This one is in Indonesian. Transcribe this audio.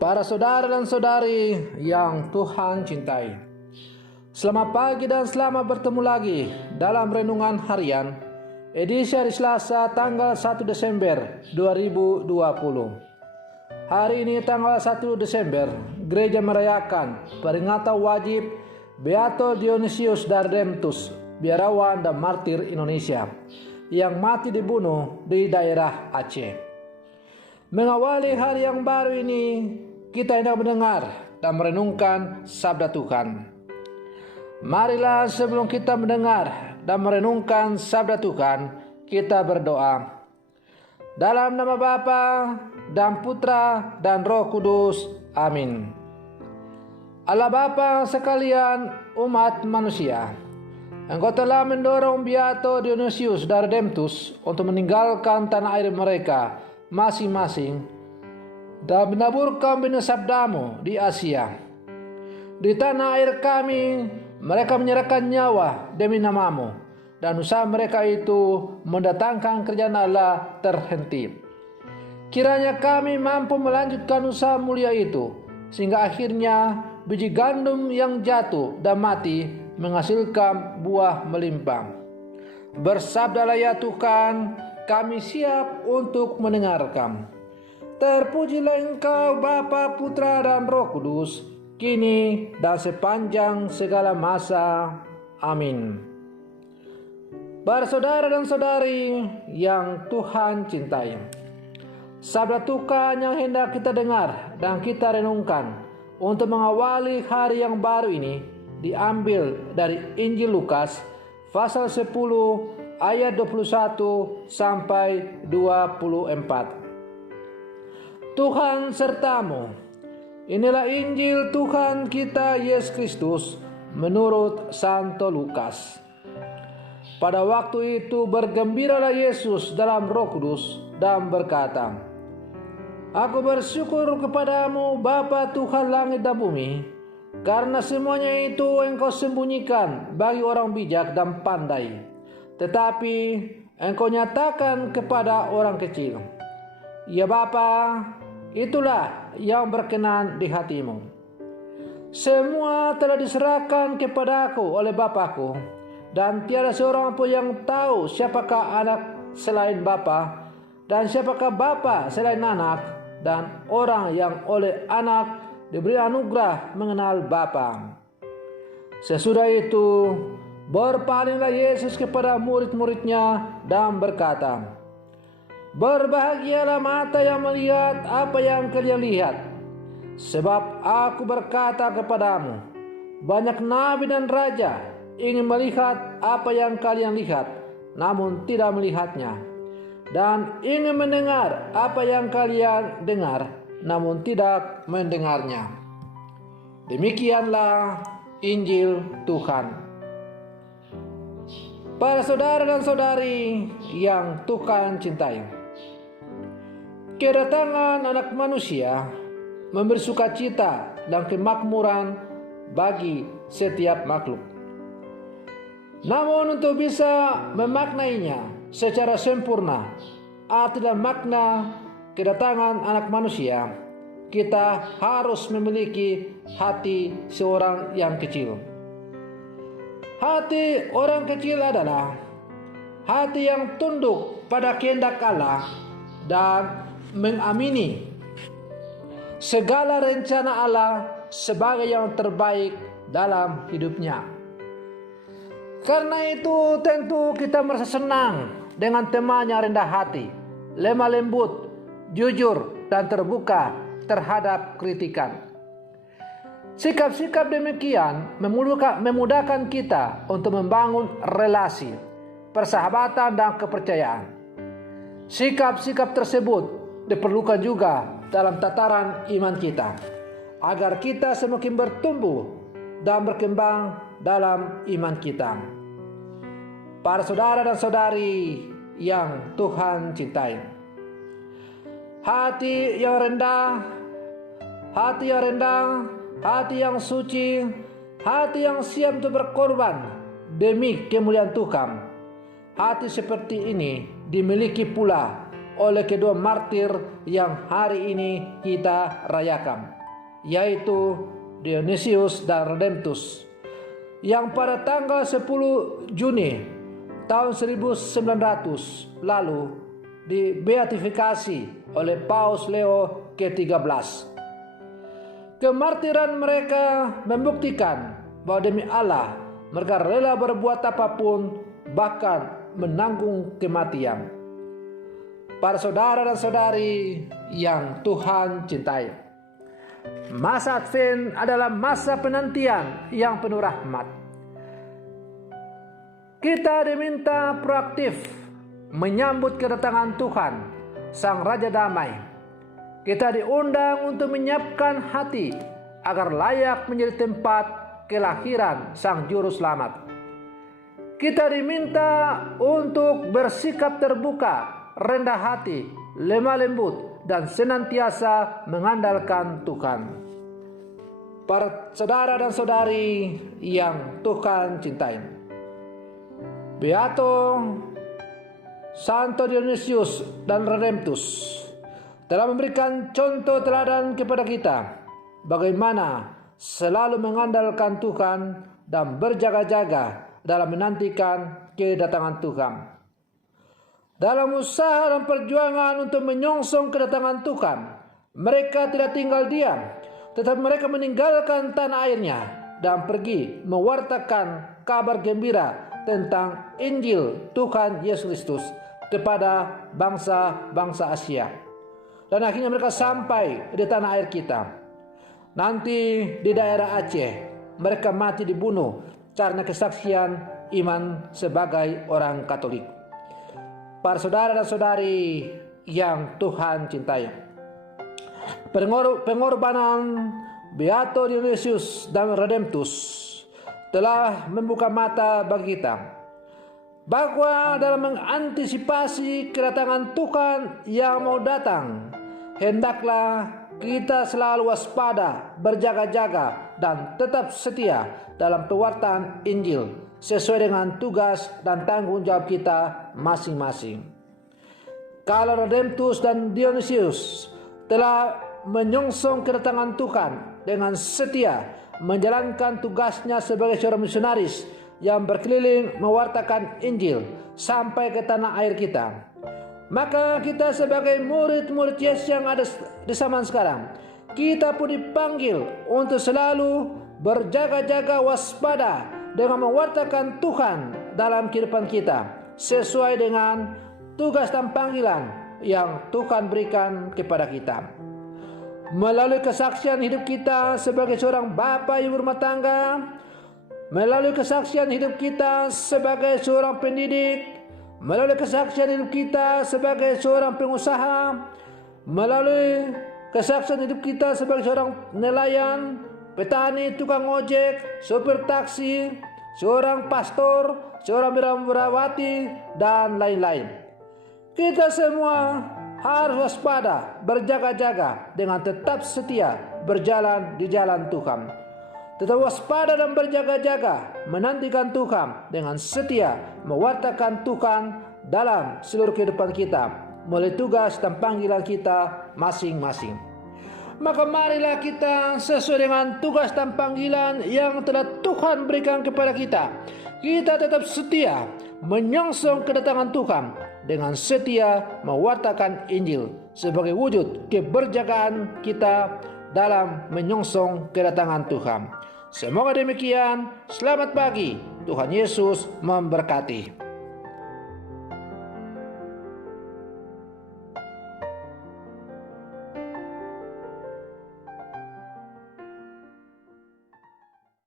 Para saudara dan saudari yang Tuhan cintai, selamat pagi dan selamat bertemu lagi dalam Renungan Harian edisi hari Selasa tanggal 1 Desember 2020. Hari ini tanggal 1 Desember, gereja merayakan peringatan wajib Beato Dionysius Dardentus, biarawan dan martir Indonesia yang mati dibunuh di daerah Aceh. Mengawali hari yang baru ini, kita hendak mendengar dan merenungkan sabda Tuhan. Marilah sebelum kita mendengar dan merenungkan sabda Tuhan, kita berdoa. Dalam nama Bapa dan Putra dan Roh Kudus. Amin. Allah Bapa sekalian umat manusia, Engkau telah mendorong Beato Dionysius Dardentus untuk meninggalkan tanah air mereka masing-masing dan menaburkan benih sabdamu di Asia. Di tanah air kami, mereka menyerahkan nyawa demi namamu, dan usaha mereka itu mendatangkan kerjaan Allah terhenti. Kiranya kami mampu melanjutkan usaha mulia itu, sehingga akhirnya biji gandum yang jatuh dan mati menghasilkan buah melimpah. Bersabdalah ya Tuhan, kami siap untuk mendengarkan. Terpujilah Engkau Bapa, Putra dan Roh Kudus, kini dan sepanjang segala masa. Amin. Para saudara dan saudari yang Tuhan cintai, sabda Tuhan yang hendak kita dengar dan kita renungkan untuk mengawali hari yang baru ini diambil dari Injil Lukas pasal 10 ayat 21 sampai 24. Tuhan sertamu. Inilah Injil Tuhan kita Yesus Kristus menurut Santo Lukas. Pada waktu itu bergembiralah Yesus dalam Roh Kudus dan berkata, Aku bersyukur kepadamu Bapa Tuhan langit dan bumi, karena semuanya itu Engkau sembunyikan bagi orang bijak dan pandai, tetapi Engkau nyatakan kepada orang kecil. Ya Bapa, itulah yang berkenan di hatimu. Semua telah diserahkan kepadaku oleh Bapakku, dan tiada seorang pun yang tahu siapakah anak selain Bapa, dan siapakah Bapa selain anak, dan orang yang oleh anak diberi anugerah mengenal Bapa. Sesudah itu berpalinglah Yesus kepada murid-muridnya dan berkata, Berbahagialah mata yang melihat apa yang kalian lihat, sebab aku berkata kepadamu, banyak nabi dan raja ingin melihat apa yang kalian lihat, namun tidak melihatnya, dan ingin mendengar apa yang kalian dengar, namun tidak mendengarnya. Demikianlah Injil Tuhan. Para saudara dan saudari yang Tuhan cintai, kedatangan anak manusia memberi sukacita dan kemakmuran bagi setiap makhluk. Namun untuk bisa memaknainya secara sempurna arti dan makna kedatangan anak manusia, kita harus memiliki hati seorang yang kecil. Hati orang kecil adalah hati yang tunduk pada kehendak Allah dan mengamini segala rencana Allah sebagai yang terbaik dalam hidupnya. Karena itu tentu kita merasa senang dengan temannya rendah hati, lemah lembut, jujur dan terbuka terhadap kritikan. Sikap-sikap demikian memudahkan kita untuk membangun relasi, persahabatan dan kepercayaan. Sikap-sikap tersebut diperlukan juga dalam tataran iman kita, agar kita semakin bertumbuh dan berkembang dalam iman kita. Para saudara dan saudari yang Tuhan cintai, hati yang rendah, hati yang suci, hati yang siap untuk berkorban demi kemuliaan Tuhan, hati seperti ini dimiliki pula oleh kedua martir yang hari ini kita rayakan, yaitu Dionysius dan Redemptus, yang pada tanggal 10 Juni tahun 1900 lalu dibeatifikasi oleh Paus Leo ke-13. Kemartiran mereka membuktikan bahwa demi Allah mereka rela berbuat apapun, bahkan menanggung kematian. Para saudara dan saudari yang Tuhan cintai, masa Advent adalah masa penantian yang penuh rahmat. Kita diminta proaktif menyambut kedatangan Tuhan, Sang Raja Damai. Kita diundang untuk menyiapkan hati agar layak menjadi tempat kelahiran Sang Juru Selamat. Kita diminta untuk bersikap terbuka, rendah hati, lemah lembut, dan senantiasa mengandalkan Tuhan. Para saudara dan saudari yang Tuhan cintai, Beato Santo Dionysius dan Redemptus telah memberikan contoh teladan kepada kita bagaimana selalu mengandalkan Tuhan dan berjaga-jaga dalam menantikan kedatangan Tuhan. Dalam usaha dan perjuangan untuk menyongsong kedatangan Tuhan, mereka tidak tinggal diam, tetapi mereka meninggalkan tanah airnya dan pergi mewartakan kabar gembira tentang Injil Tuhan Yesus Kristus kepada bangsa-bangsa Asia. Dan akhirnya mereka sampai di tanah air kita. Nanti di daerah Aceh mereka mati dibunuh karena kesaksian iman sebagai orang Katolik. Para saudara dan saudari yang Tuhan cintai, pengorbanan Beato Dionysius dan Redemptus telah membuka mata bagi kita bahwa dalam mengantisipasi kedatangan Tuhan yang mau datang, hendaklah kita selalu waspada, berjaga-jaga, dan tetap setia dalam pewartaan Injil sesuai dengan tugas dan tanggung jawab kita masing-masing. Kalau Redemptus dan Dionysius telah menyongsong kedatangan Tuhan dengan setia menjalankan tugasnya sebagai seorang misionaris yang berkeliling mewartakan Injil sampai ke tanah air kita, maka kita sebagai murid-murid Yesus yang ada di zaman sekarang, kita pun dipanggil untuk selalu berjaga-jaga waspada dengan mewartakan Tuhan dalam kehidupan kita sesuai dengan tugas dan panggilan yang Tuhan berikan kepada kita. Melalui kesaksian hidup kita sebagai seorang bapa ibu rumah tangga, melalui kesaksian hidup kita sebagai seorang pendidik, melalui kesaksian hidup kita sebagai seorang pengusaha, melalui kesaksian hidup kita sebagai seorang nelayan, petani, tukang ojek, sopir taksi, seorang pastor, seorang biarawati, dan lain-lain. Kita semua harus waspada, berjaga-jaga dengan tetap setia berjalan di jalan Tuhan. Tetap waspada dan berjaga-jaga menantikan Tuhan dengan setia mewartakan Tuhan dalam seluruh kehidupan kita melalui tugas dan panggilan kita masing-masing. Maka marilah kita sesuai dengan tugas dan panggilan yang telah Tuhan berikan kepada kita. Kita tetap setia menyongsong kedatangan Tuhan dengan setia mewartakan Injil sebagai wujud keberjagaan kita dalam menyongsong kedatangan Tuhan. Semoga demikian. Selamat pagi. Tuhan Yesus memberkati.